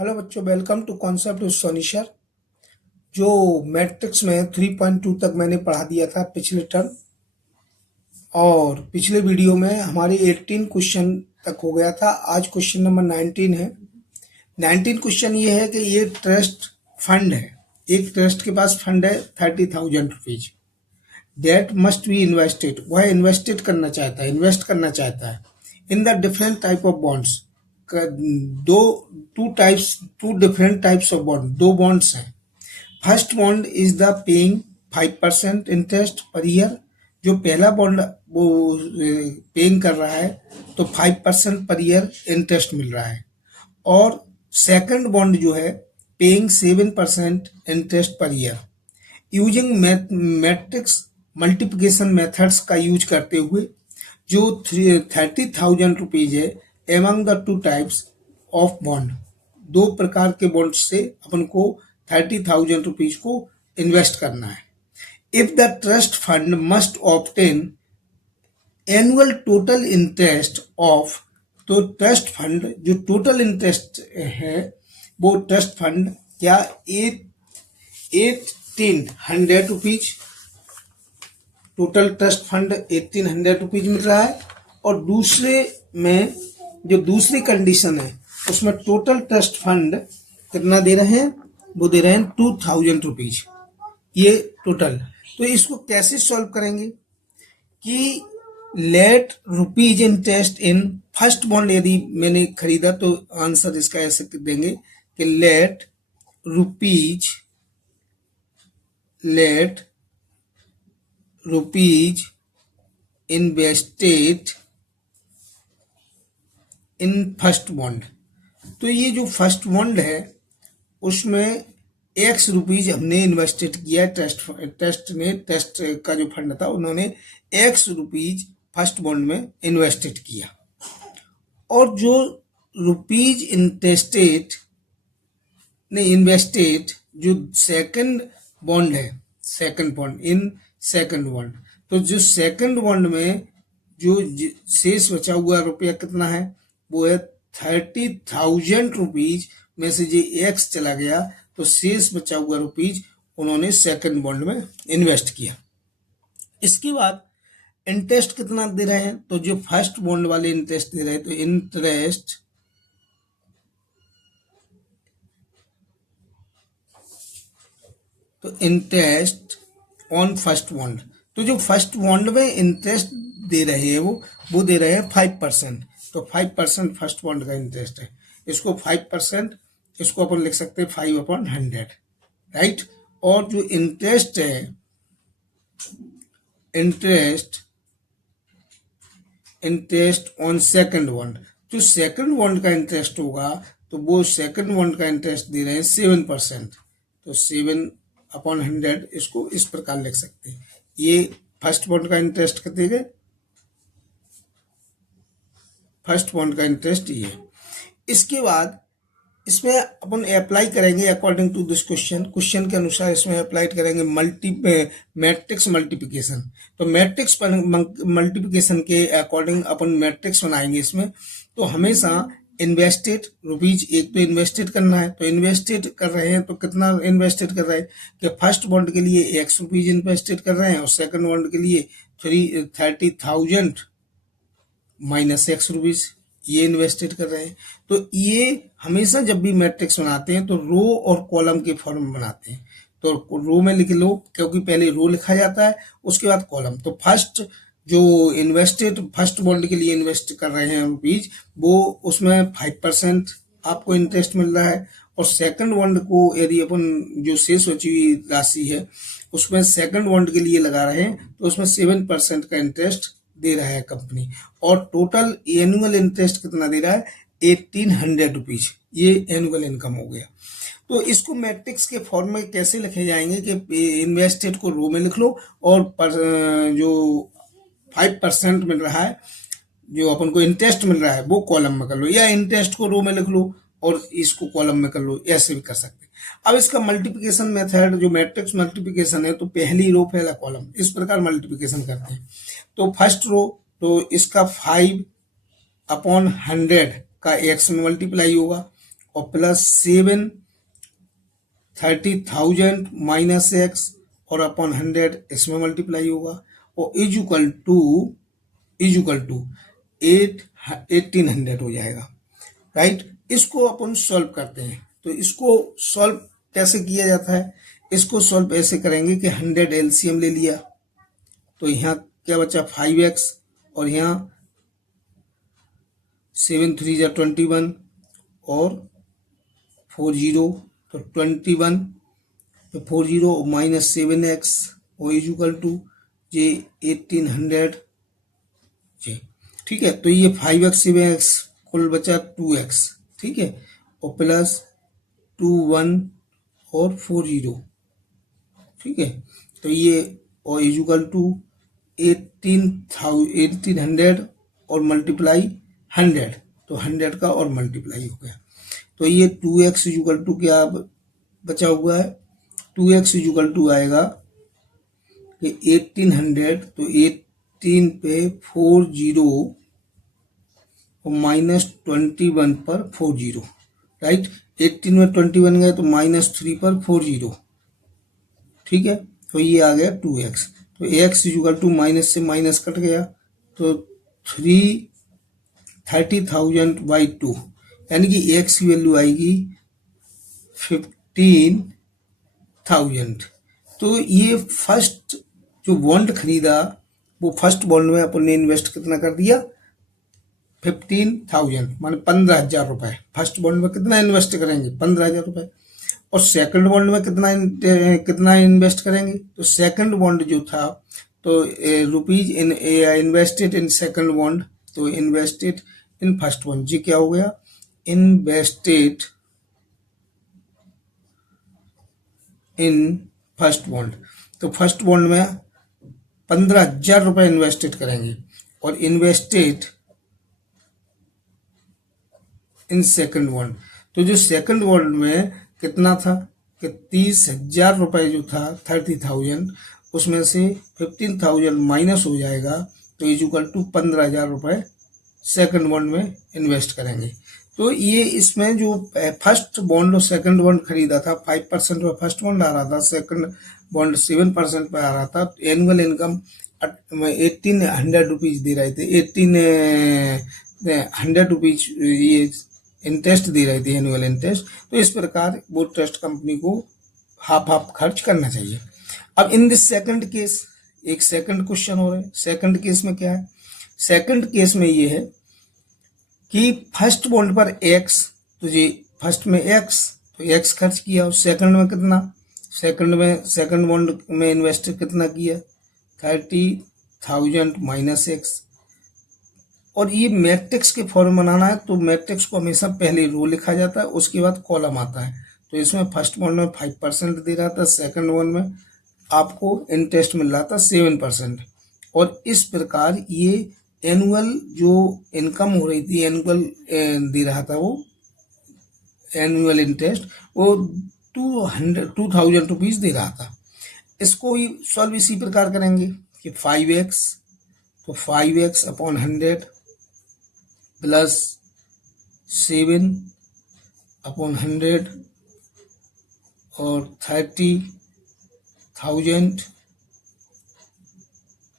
Hello बच्चों, welcome to concept with Soni sir. जो matrix में 3.2 तक मैंने पढ़ा दिया था पिछले टर्म, और पिछले वीडियो में हमारे 18 क्वेश्चन तक हो गया था। आज क्वेश्चन नंबर 19 है। 19 क्वेश्चन ये है कि ये ट्रस्ट फंड है, एक ट्रस्ट के पास फंड है 30,000 rupees, that must be invested. वह इन्वेस्टेड करना चाहता है, इन्वेस्ट करना चाहता है in the different type of bonds. Two different types of bond, दो बॉन्ड्स हैं। First bond is the paying 5% interest per year. जो पहला बॉन्ड वो पेइंग कर रहा है तो 5% पर ईयर इंटरेस्ट मिल रहा है, और सेकंड बॉन्ड जो है paying 7% interest per year. Using matrix multiplication methods का यूज करते हुए जो 30,000 रुपीज है among the two types of bond, दो प्रकार के बॉन्ड से अपन को 30,000 रुपीज को इन्वेस्ट करना है। If the trust fund must obtain annual total interest of, तो ट्रस्ट फंड जो टोटल इंटरेस्ट है वो ट्रस्ट फंड क्या 1800 rupees, total trust fund 1800 rupees मिल रहा है। और दूसरे में जो दूसरी कंडीशन है उसमें टोटल ट्रस्ट फंड कितना दे रहे हैं, वो दे रहे हैं 2,000 रुपीज, ये टोटल। तो इसको कैसे सॉल्व करेंगे कि let rupees interest in first bond यदि मैंने खरीदा तो आंसर इसका ऐसे देंगे कि let rupees invested in first bond. तो ये जो फर्स्ट बॉन्ड है उसमें एक्स रुपीज हमने इन्वेस्टेड किया, ट्रस्ट का जो फंड था उन्होंने एक्स रुपीज फर्स्ट बॉन्ड में इन्वेस्टेड किया, और जो रुपीज इन्वेस्टेड जो सेकंड बॉन्ड है, सेकंड बॉन्ड, तो जो सेकंड बॉन्ड में जो शेष बचा हुआ रुपया कितना है, वो है 30,000 रुपीज में से जो एक्स चला गया तो शेष बचा हुआ रुपीज उन्होंने सेकंड बॉन्ड में इन्वेस्ट किया। इसके बाद इंटरेस्ट कितना दे रहे हैं, तो जो फर्स्ट बॉन्ड वाले इंटरेस्ट दे रहे हैं, तो इंटरेस्ट ऑन फर्स्ट बॉन्ड, तो जो फर्स्ट बॉन्ड में इंटरेस्ट दे रहे हैं वो दे रहे हैं 5%। तो 5% फर्स्ट बॉन्ड का इंटरेस्ट है, इसको 5%, इसको अपन लिख सकते हैं 5/100, राइट। और जो इंटरेस्ट है, इंटरेस्ट ऑन सेकंड बॉन्ड, जो सेकंड बॉन्ड का इंटरेस्ट होगा तो वो सेकंड बॉन्ड का इंटरेस्ट दे रहे हैं 7%, तो 7/100 इसको इस प्रकार लिख सकते हैं। ये फर्स्ट बॉन्ड का इंटरेस्ट कितने गए, फर्स्ट बॉन्ड का इंटरेस्ट ये। इसके बाद इसमें अपन अप्लाई करेंगे अकॉर्डिंग टू दिस क्वेश्चन के अनुसार इसमें अप्लाई करेंगे मैट्रिक्स मल्टीप्लिकेशन। तो मैट्रिक्स मल्टीप्लिकेशन के अकॉर्डिंग अपन मैट्रिक्स बनाएंगे इसमें। तो हमेशा इन्वेस्टेड रुपीज, एक तो इन्वेस्टेड करना है, तो इन्वेस्टेड कर रहे हैं तो कितना इन्वेस्टेड कर रहे हैं कि फर्स्ट बॉन्ड के लिए एक्स रुपीज इन्वेस्टेड कर रहे हैं, और सेकंड बॉन्ड के लिए 30,000 माइनस एक्स रुपीज ये इन्वेस्टेड कर रहे हैं। तो ये हमेशा जब भी मैट्रिक्स बनाते हैं तो रो और कॉलम के फॉर्म में बनाते हैं। तो रो में लिख लो, क्योंकि पहले रो लिखा जाता है उसके बाद कॉलम। तो फर्स्ट जो इन्वेस्टेड फर्स्ट बॉन्ड के लिए इन्वेस्ट कर रहे हैं रुपीज, वो उसमें 5% आपको इंटरेस्ट मिल रहा है, और सेकंड बॉन्ड को यदि अपन जो शेष बची हुई राशि है उसमें सेकंड बॉन्ड के लिए लगा रहे हैं तो उसमें 7% का इंटरेस्ट दे रहा है कंपनी, और टोटल एनुअल इंटरेस्ट कितना दे रहा है 1800 रुपीज, ये एनुअल इनकम हो गया। तो इसको मैट्रिक्स के फॉर्म में कैसे लिखे जाएंगे कि इन्वेस्टेड को रो में लिख लो, और जो 5% मिल रहा है, जो अपन को इंटरेस्ट मिल रहा है वो कॉलम में कर लो, या इंटरेस्ट को रो में लिख लो और इसको कॉलम में कर लो, ऐसे भी कर सकते हैं। अब इसका मल्टीप्लिकेशन मेथड जो मैट्रिक्स मल्टीप्लिकेशन है, तो पहली रो पहला कॉलम, इस प्रकार मल्टीप्लिकेशन करते हैं। तो फर्स्ट रो, तो इसका 5/100 का एक्स में मल्टीप्लाई होगा, और प्लस 730,000 माइनस एक्स और अपॉन 100 इसमें मल्टीप्लाई होगा और इज इक्वल टू 1800 हो जाएगा, राइट। इसको अपन सॉल्व करते हैं। तो इसको सॉल्व कैसे किया जाता है? इसको सॉल्व ऐसे करेंगे कि 100 एलसीएम ले लिया, तो यहाँ क्या बचा 5x और यहाँ 7 3 जा 21 और 40 तो 21 तो 40 और माइनस 7x और इज इक्वल टू जे 1800 जी, ठीक है। तो ये 5x 7x कुल बचा 2x, ठीक है, और प्लस 21 और 40, ठीक है। तो ये और इज इक्वल टू 1800 और मल्टीप्लाई 100, तो 100 का और मल्टीप्लाई हो गया। तो ये 2x इज इक्वल टू क्या बचा हुआ है? 2x इज इक्वल टू आएगा कि 1800 तो 18 पे 40 और माइनस 21 पर 40, राइट। 18 में 21 गए तो माइनस 3 पर 40, ठीक है। तो ये आ गया 2x। तो x is equal to minus से माइनस कट गया तो 30,000 बाई 2, यानी कि x की वैल्यू आएगी 15,000। तो ये फर्स्ट जो बॉन्ड खरीदा वो फर्स्ट बॉन्ड में अपन ने इन्वेस्ट कितना कर दिया? 15,000 माने 15,000 रुपए। फर्स्ट बॉन्ड में कितना इन्वेस्ट करेंगे? 15,000 रुपए। और सेकंड बॉन्ड में कितना इन्वेस्ट करेंगे? तो सेकंड बॉन्ड जो था तो rupees in invested in second bond, तो इन्वेस्टेड इन फर्स्ट बॉन्ड, जी क्या हो गया? Invested in first bond. तो फर्स्ट बॉन्ड में 15,000 रुपए इन्वेस्टेड करेंगे और इन्वेस्टेड इन सेकंड बॉन्ड। तो जो सेकंड बॉन्ड में कितना था कि 30,000 रुपए जो था 30,000, उसमें से 15,000 माइनस हो जाएगा तो इज इक्वल टू 15,000 रुपए सेकंड बॉन्ड में इन्वेस्ट करेंगे। तो ये इसमें जो फर्स्ट बॉन्ड और सेकंड बॉन्ड खरीदा था 5% पे फर्स्ट बॉन्ड आ रहा था, सेकंड बॉन्ड 7% पे आ रहा था। एनुअल इनकम 1800 रुपीज दे रहे थे, 1800 रुपीज ये इंटरेस्ट दे रहे थे, एनुअल इंटरेस्ट। तो इस प्रकार वो ट्रस्ट कंपनी को हाफ हाफ खर्च करना चाहिए। अब इन दिस सेकंड केस एक सेकंड क्वेश्चन हो रहा है। सेकंड केस में क्या है? सेकंड केस में ये है कि फर्स्ट बॉन्ड पर x, तो ये फर्स्ट में x तो x खर्च किया और सेकंड में कितना? सेकंड बॉन्ड में इन्वेस्ट कितना किया? 30,000 माइनस x। और ये मैट्रिक्स के फॉर्म बनाना है तो मैट्रिक्स को हमेशा पहले रो लिखा जाता है, उसके बाद कॉलम आता है। तो इसमें फर्स्ट बॉन्ड में 5% दे रहा था, सेकंड बॉन्ड में आपको इंटरेस्ट मिल रहा था 7%। और इस प्रकार ये एनुअल जो इनकम हो रही थी, एनुअल दे रहा था वो एनुअल इंटरेस्ट, वो 2,000 रुपीज दे रहा था। इसको ही सॉल्व इसी प्रकार करेंगे कि 5x, तो 5x अपॉन 100 प्लस 7 अपॉन 100 और 30,000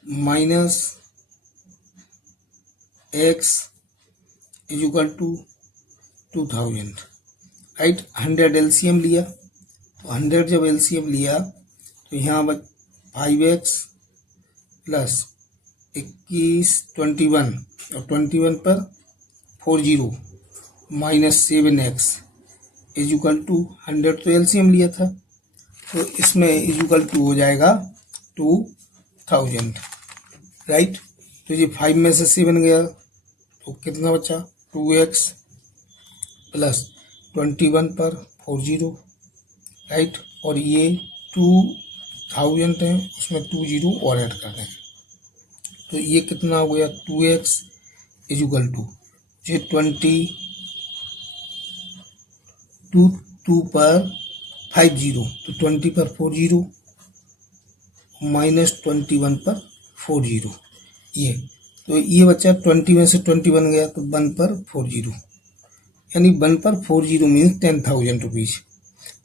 minus x is equal to 2,000, right. 100 LCM लिया, तो 100 जब एलसीएम लिया तो यहाँ 5x प्लस 21 21 और 21 पर 40 minus 7x is equal to 100, तो एलसीएम लिया था तो इसमें इज इक्वल टू हो जाएगा 2,000, राइट। तो ये 5 में से 7 गया तो कितना बचा? 2x प्लस 21 पर 40, राइट। और ये 2,000 है, उसमें 20 और ऐड कर दें तो ये कितना हो गया? 2x इज इक्वल टू ये 22 पर 50, तो 20 पर 40 माइनस 21 पर 40, ये तो ये बच्चा 20 में से 21 गया तो 1 पर 40 यानी 1 पर 40 मीन्स 10,000 रुपीज़।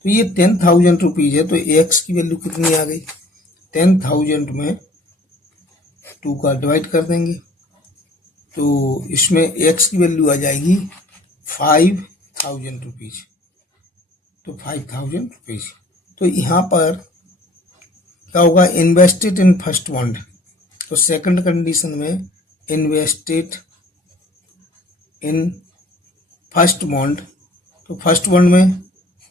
तो ये 10,000 रुपीज़ है, तो एक्स की वैल्यू कितनी आ गई, 10,000 में 2 का डिवाइड कर देंगे, तो इसमें एक्स की वैल्यू आ जाएगी 5,000 रुपीज़। तो 5,000 रुपीज़। तो यहाँ पर क्या होगा, इन्वेस्टेड इन फर्स्ट बॉन्ड। तो सेकंड कंडीशन में इन्वेस्टेड इन फर्स्ट बॉन्ड, तो फर्स्ट बॉन्ड में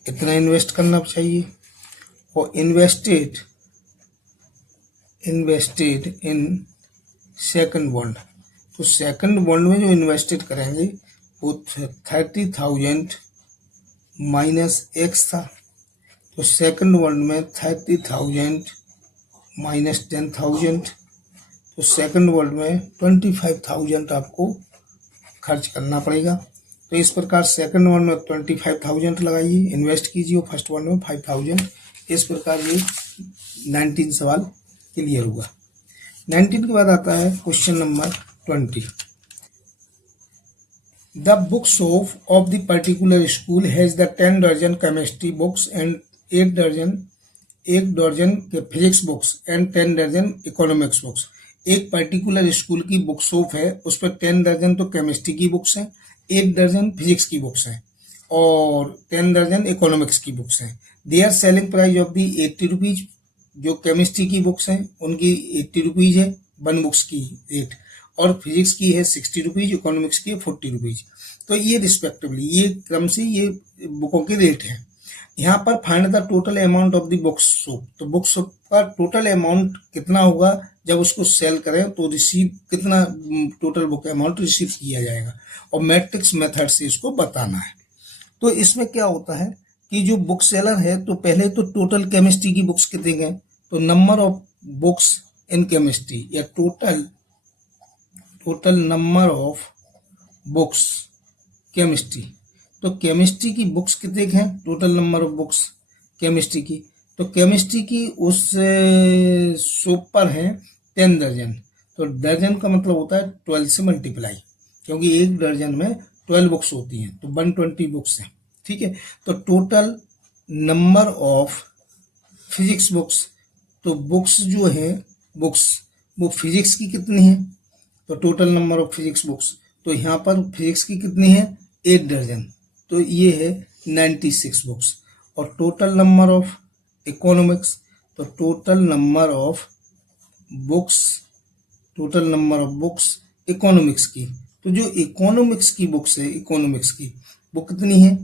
इतना इन्वेस्ट करना चाहिए, और इन्वेस्टेड इन सेकंड बॉन्ड, तो सेकंड बॉन्ड में जो इन्वेस्टेड करेंगे वो 30,000 माइनस एक्स था। तो सेकंड बॉन्ड में 30,000 माइनस 10,000, तो सेकंड बॉन्ड में 25,000 आपको खर्च करना पड़ेगा। तो इस प्रकार सेकंड बॉन्ड में 25,000 लगाइए, इन्वेस्ट कीजिए, फर्स्ट बॉन्ड में 5,000। इस प्रकार ये 19 सवाल क्लियर हुआ। 19 के बाद आता है question number 20। The book shop of the particular school has the 10 दर्जन केमिस्ट्री बुक्स एंड 1 दर्जन के फिजिक्स बुक्स एंड 10 दर्जन इकोनॉमिक्स बुक्स। एक पर्टिकुलर स्कूल की बुक शॉप है, उस पर 10 दर्जन तो केमिस्ट्री की बुक्स हैं, 1 दर्जन फिजिक्स की बुक्स हैं और 10 दर्जन इकोनॉमिक्स की बुक्स हैं। Their selling price of the 80 rupees. जो केमिस्ट्री की बुक्स हैं उनकी 80 रुपीज़ है 1 बुक्स की रेट, और फिजिक्स की है 60 रुपीज़, इकोनॉमिक्स की है 40 रुपीज़। तो ये रिस्पेक्टिवली ये क्रम से ये बुकों के रेट हैं। यहाँ पर find the total amount of the book shop. तो बुक शॉप का टोटल अमाउंट कितना होगा जब उसको सेल करें, तो रिसीव कितना टोटल बुक अमाउंट रिसीव किया जाएगा, और मैट्रिक्स मेथड से इसको बताना है। तो इसमें क्या होता है कि जो बुक सेलर है, तो पहले तो टोटल केमिस्ट्री की बुक्स कितने हैं, तो number of books in chemistry, या total number of books chemistry. तो केमिस्ट्री की बुक्स कितने हैं, total number of books chemistry की, तो केमिस्ट्री की उस शॉप पर है 10 दर्जन। तो दर्जन का मतलब होता है 12 से मल्टीप्लाई, क्योंकि एक दर्जन में 12 बुक्स होती हैं, तो 120 बुक्स हैं, ठीक है। तो total number of physics books, तो बुक्स जो है बुक्स वो फिजिक्स की कितनी है, तो total number of physics books, तो यहाँ पर फिजिक्स की कितनी है 8 दर्जन, तो ये है 96 बुक्स। और टोटल नंबर ऑफ इकोनॉमिक्स, तो total number of books economics की, तो जो इकोनॉमिक्स की बुक्स है, इकोनॉमिक्स की बुक कितनी है,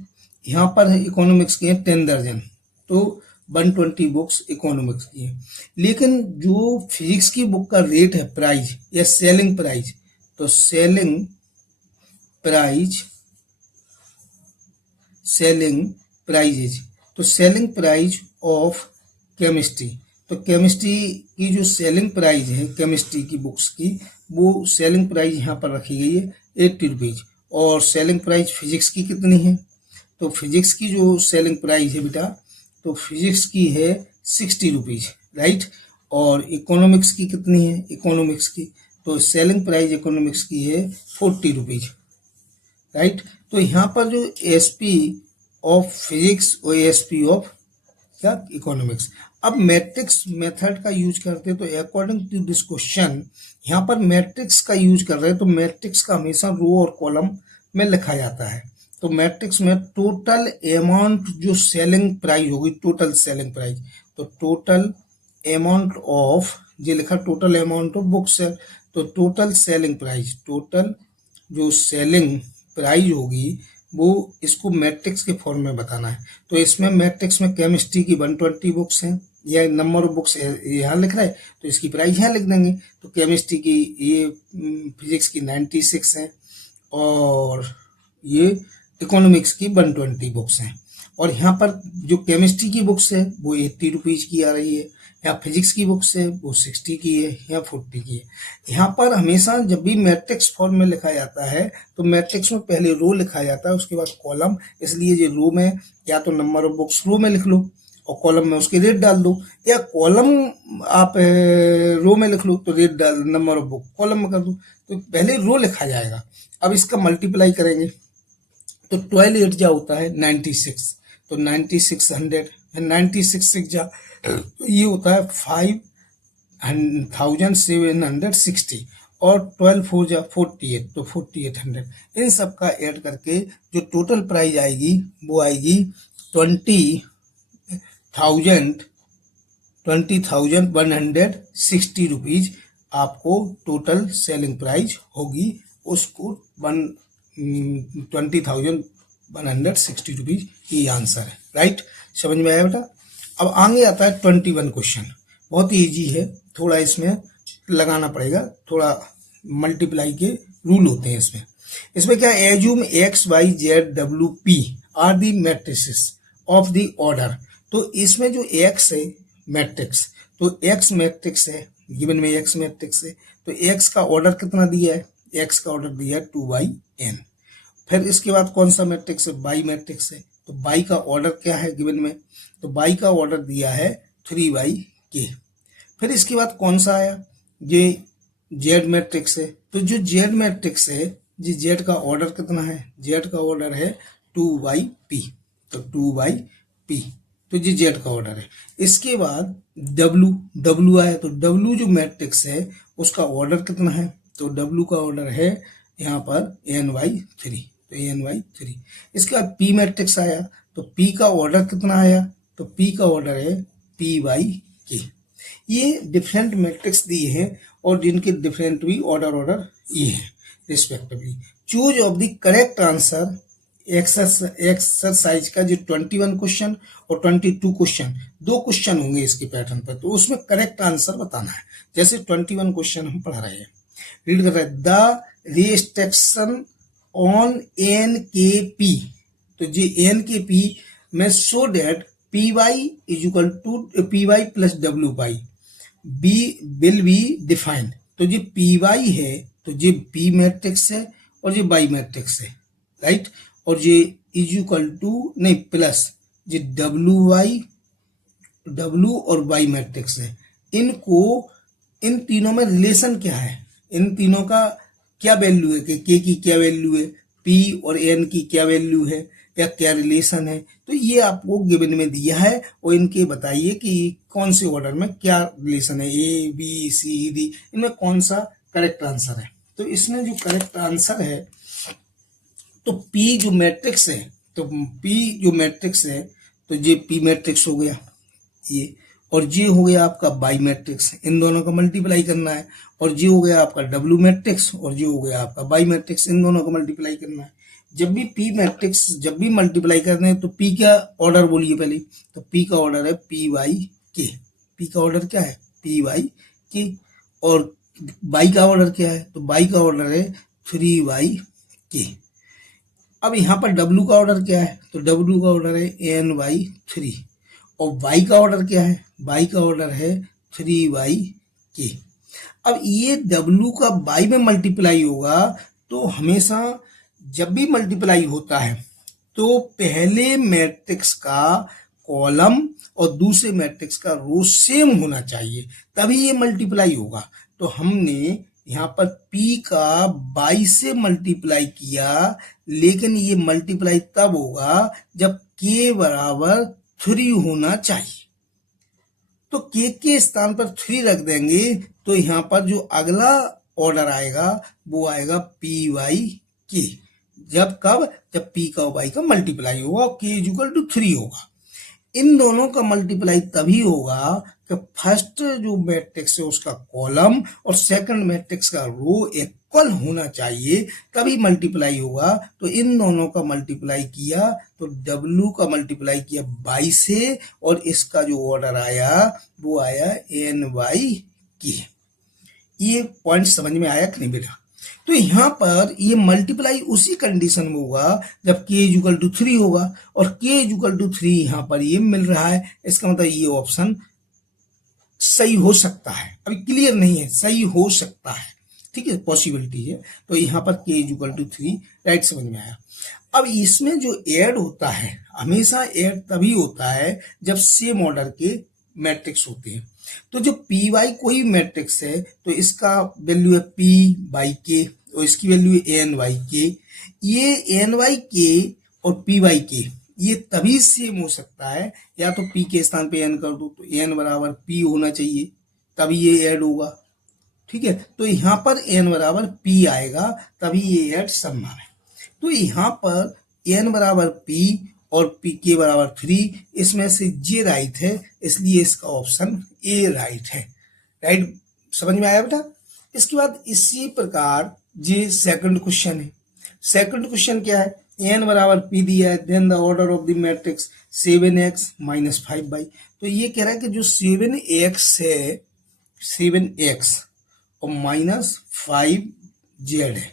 यहाँ पर है इकोनॉमिक्स की है 10 दर्जन, तो 120 बुक्स इकोनॉमिक्स की है। लेकिन जो फिजिक्स की बुक का रेट है, प्राइस या सेलिंग प्राइस, तो सेलिंग प्राइजेज, तो सेलिंग प्राइस ऑफ केमिस्ट्री, तो केमिस्ट्री की जो सेलिंग प्राइस है केमिस्ट्री की बुक्स की, वो सेलिंग प्राइस यहाँ पर रखी गई है 80 रुपीज़। और सेलिंग प्राइस फिजिक्स की कितनी है, तो फिजिक्स की जो सेलिंग प्राइस है बेटा, तो फिजिक्स की है 60 रुपीज़, राइट। और इकोनॉमिक्स की कितनी है, इकोनॉमिक्स की, तो सेलिंग प्राइस इकोनॉमिक्स की है 40 रुपीज़, राइट। तो यहाँ पर जो एसपी ऑफ फिजिक्स और एसपी ऑफ क्या इकोनॉमिक्स। अब मैट्रिक्स मेथड का यूज करते हैं, तो अकॉर्डिंग टू दिस क्वेश्चन यहाँ पर मैट्रिक्स का यूज कर रहे हैं, तो मैट्रिक्स का हमेशा रो और कॉलम में लिखा जाता है। तो मैट्रिक्स में टोटल अमाउंट जो सेलिंग प्राइस होगी, टोटल सेलिंग प्राइस, तो टोटल अमाउंट ऑफ, ये लिखा टोटल अमाउंट ऑफ बुक्स है, तो टोटल सेलिंग प्राइस, टोटल जो सेलिंग प्राइस होगी वो इसको मैट्रिक्स के फॉर्म में बताना है। तो इसमें मैट्रिक्स में केमिस्ट्री की 120 बुक्स हैं, या नंबर ऑफ बुक्स यहाँ लिख रहा है, तो इसकी प्राइस यहाँ लिख देंगे। तो केमिस्ट्री की ये फिजिक्स की 96 हैं, और ये इकोनॉमिक्स की 120 बुक्स हैं। और यहाँ पर जो केमिस्ट्री की बुक्स है वो 80 रुपीज़ की आ रही है, यहाँ फिजिक्स की बुक्स है वो 60 की है, यहाँ 40 की है। यहाँ पर हमेशा जब भी मैट्रिक्स फॉर्म में लिखा जाता है, तो मैट्रिक्स में पहले रो लिखा जाता है, उसके बाद कॉलम, इसलिए ये रो में या तो नंबर ऑफ बुक्स रो में लिख लो और कॉलम में उसके रेट डाल दो, या कॉलम आप रो में लिख लो तो रेट डाल, नंबर ऑफ बुक कॉलम में कर दो, तो पहले रो लिखा जाएगा। अब इसका मल्टीप्लाई करेंगे, तो 12 8 जा होता है 96, तो 9600, 96 जा तो ये होता है 5760, और 12 4 जा 48, तो 4800। इन सब का ऐड करके जो टोटल प्राइस आएगी वो आएगी 20,160 रुपीज आपको टोटल सेलिंग प्राइस होगी, उसको 20,160 रुपीज ये आंसर है। राइट, समझ में आया बेटा। अब आगे आता है 21 क्वेश्चन, बहुत ही ईजी है, थोड़ा इसमें लगाना पड़ेगा, थोड़ा मल्टीप्लाई के रूल होते हैं इसमें क्या, assume X Y Z W P are the matrices of the order. तो इसमें जो एक्स है मैट्रिक्स, तो एक्स मैट्रिक्स है, गिवन में एक्स मैट्रिक्स है, तो एक्स का ऑर्डर कितना दिया है, एक्स का ऑर्डर दिया है 2/n। फिर इसके बाद कौन सा मैट्रिक्स है, बाई मैट्रिक्स है, तो बाई का ऑर्डर क्या है गिवन में, तो बाई का ऑर्डर दिया है 3/k। फिर इसके बाद कौन सा आया, ये जेड मैट्रिक्स है, तो जो जेड मैट्रिक्स है जी जेड का ऑर्डर कितना है, जेड का ऑर्डर है 2/p, तो 2/p, तो जी जेड का ऑर्डर है। इसके बाद डब्लू आया, तो डब्लू जो मैट्रिक्स है उसका ऑर्डर कितना है, तो डब्लू का ऑर्डर है यहाँ पर n/3, तो n/3। इसके बाद पी मैट्रिक्स आया, तो पी का ऑर्डर कितना आया, तो पी का ऑर्डर है p/k। ये डिफरेंट मैट्रिक्स दिए हैं और जिनके डिफरेंट भी ऑर्डर ये है respectively. Choose of the correct answer exercise का जो 21 क्वेश्चन और 22 क्वेश्चन, 2 क्वेश्चन होंगे इसके पैटर्न पर, तो उसमें करेक्ट आंसर बताना है। जैसे 21 क्वेश्चन हम पढ़ा रहे हैं, रीड कर रहे हैं, द रिस्ट्रिक्शन ऑन NKP, तो जी NKP में show that PY is equal to PY plus WY B will be defined. तो जी PY है तो जी P मैट्रिक्स है और ये बाई मैट्रिक्स है, राइट, और ये इज इक्वल टू नहीं प्लस ये W और Y मैट्रिक्स है। इनको इन तीनों में रिलेशन क्या है, इन तीनों का क्या वैल्यू है, कि K की क्या वैल्यू है, P और N की क्या वैल्यू है, या क्या रिलेशन है, तो ये आपको गिवन में दिया है और इनके बताइए कि कौन से ऑर्डर में क्या रिलेशन है, A B C D, इनमें कौन सा करेक्ट आंसर है। तो इसमें जो करेक्ट आंसर है तो P जो मैट्रिक्स है, तो P जो मैट्रिक्स है तो ये P मैट्रिक्स हो गया ये, और ये हो गया आपका बाई मैट्रिक्स, इन दोनों का मल्टीप्लाई करना है, और ये हो गया आपका W मैट्रिक्स और ये हो गया आपका बाई मैट्रिक्स, इन दोनों का मल्टीप्लाई करना है। जब भी P मैट्रिक्स जब भी मल्टीप्लाई करते हैं तो P का ऑर्डर बोलिए पहले, तो P का ऑर्डर है P/K, P का ऑर्डर क्या है P/K, और बाई का ऑर्डर क्या है, तो बाई का ऑर्डर है 3/K। अब यहाँ पर W का ऑर्डर क्या है, तो W का ऑर्डर है n/3, और Y का ऑर्डर क्या है, Y का ऑर्डर है 3/K। अब ये W का Y में मल्टीप्लाई होगा, तो हमेशा जब भी मल्टीप्लाई होता है तो पहले मैट्रिक्स का कॉलम और दूसरे मैट्रिक्स का रो सेम होना चाहिए, तभी ये मल्टीप्लाई होगा। तो हमने यहाँ पर P का 22 से मल्टीप्लाई किया, लेकिन ये मल्टीप्लाई तब होगा जब K बराबर 3 होना चाहिए, तो K के स्थान पर 3 रख देंगे, तो यहाँ पर जो अगला ऑर्डर आएगा वो आएगा P/K। जब कब, जब P का और Y का मल्टीप्लाई होगा और K इज इक्वल टू 3 होगा। इन दोनों का मल्टीप्लाई तभी होगा कि फर्स्ट जो मैट्रिक्स है उसका कॉलम और सेकंड मैट्रिक्स का रो इक्वल होना चाहिए, तभी मल्टीप्लाई होगा। तो इन दोनों का मल्टीप्लाई किया, तो W का मल्टीप्लाई किया 22 से, और इसका जो ऑर्डर आया वो आया n/K। ये पॉइंट समझ में आया कि नहीं बेटा। तो यहाँ पर ये मल्टीप्लाई उसी कंडीशन में होगा जब K इज इक्वल टू 3 होगा, और K इज इक्वल टू 3 यहाँ पर ये मिल रहा है, इसका मतलब ये ऑप्शन सही हो सकता है, अभी क्लियर नहीं है, सही हो सकता है, ठीक है, पॉसिबिलिटी है। तो यहाँ पर K is equal to 3 right समझ में आया। अब इसमें जो ऐड होता है, हमेशा ऐड तभी होता है जब सेम ऑर्डर के मैट्रिक्स होते हैं। तो जो PY कोई मैट्रिक्स है तो इसका वैल्यू है P/K और इसकी वैल्यू है n/K। ये n/K और पी बाई के ये तभी सेम हो सकता है, या तो पी के स्थान पे एन कर दो तो एन बराबर पी होना चाहिए, तभी ये ऐड होगा। ठीक है, तो यहाँ पर एन बराबर पी आएगा, तभी ये ऐड संभव है। तो यहाँ पर एन बराबर पी और पी के बराबर 3, इसमें से जे राइट है, इसलिए इसका ऑप्शन ए राइट है। राइट, समझ में आया बेटा। इसके बाद इसी प्रकार ये सेकंड क्वेश्चन है। सेकंड क्वेश्चन क्या है, एन बराबर पी दिया है, then the order of the matrix 7x minus 5y। तो ये कह रहा है कि जो 7x है, 7x और माइनस 5z है,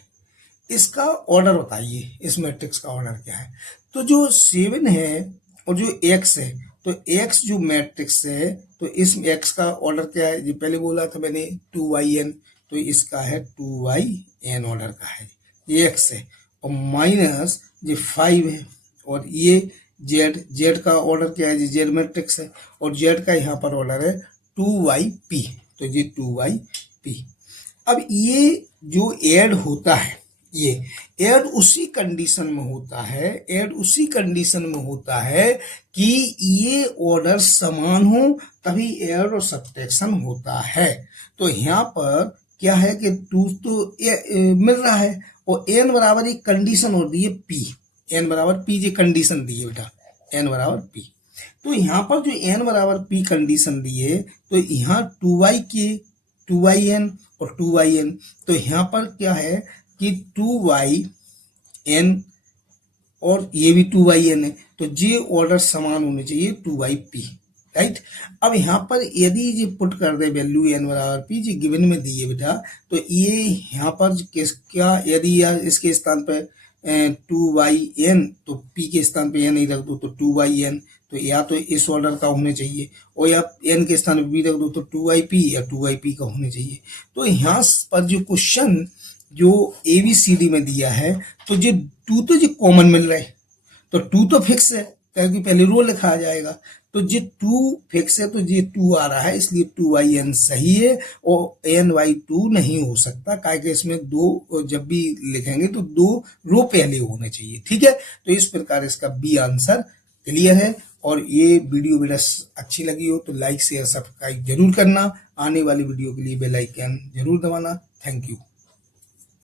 इसका ऑर्डर बताइए, इस मैट्रिक्स का ऑर्डर क्या है। तो जो 7 है और जो x है, तो x जो मैट्रिक्स है, तो इस x का ऑर्डर क्या है, ये पहले बोला था मैंने 2yn, तो इसका है 2yn ऑर्डर का है, ये x है, और माइनस ये 5 है, और ये z का ऑर्डर क्या है, ये z मैट्रिक्स है, और z का यहाँ पर ऑर्डर है 2yp, तो ये 2yp। अब ये जो ऐड होता है, ये ऐड उसी कंडीशन में होता है, ऐड उसी कंडीशन में होता है कि ये ऑर्डर समान हो, तभी ऐड और सब्ट्रैक्शन होता है। तो यहाँ पर क्या है कि 2 तो मिल रहा है, और n बराबर एक कंडीशन और दी है p, n बराबर p ये कंडीशन दी है बेटा, n बराबर p। तो यहाँ पर जो n बराबर p कंडीशन दी है, तो यहाँ 2yn और 2yn, तो यहाँ पर क्या है कि 2yn और ये भी 2yn है, तो ये ऑर्डर समान होने चाहिए 2yp। राइट, अब यहाँ पर यदि ये पुट कर दे वैल्यू n बराबर p, जी गिवन में दी है बेटा, तो ये यहाँ पर क्या, यदि इसके स्थान पर 2yn, तो p के स्थान पे n ही रख दो तो 2yn, तो या तो इस ऑर्डर का होने चाहिए, और या n के स्थान पे b रख दो तो 2yp या 2yp का होने चाहिए। तो यहाँ पर जो क्वेश्चन जो ABCD में दिया है, तो जो 2 तो जो कॉमन मिल रहा है, तो 2 तो फिक्स है, क्योंकि पहले रो लिखा जाएगा, तो ये 2 फिक्स है, तो ये 2 आ रहा है, इसलिए 2yn सही है, और ny2 नहीं हो सकता, क्योंकि इसमें 2 जब भी लिखेंगे तो 2 रो पहले होने चाहिए। ठीक है, तो इस प्रकार इसका बी आंसर क्लियर है। और ये वीडियो बेटा अच्छी लगी हो तो लाइक शेयर सब्सक्राइब जरूर करना, आने वाली वीडियो के लिए बेल आइकन जरूर दबाना। Thank you.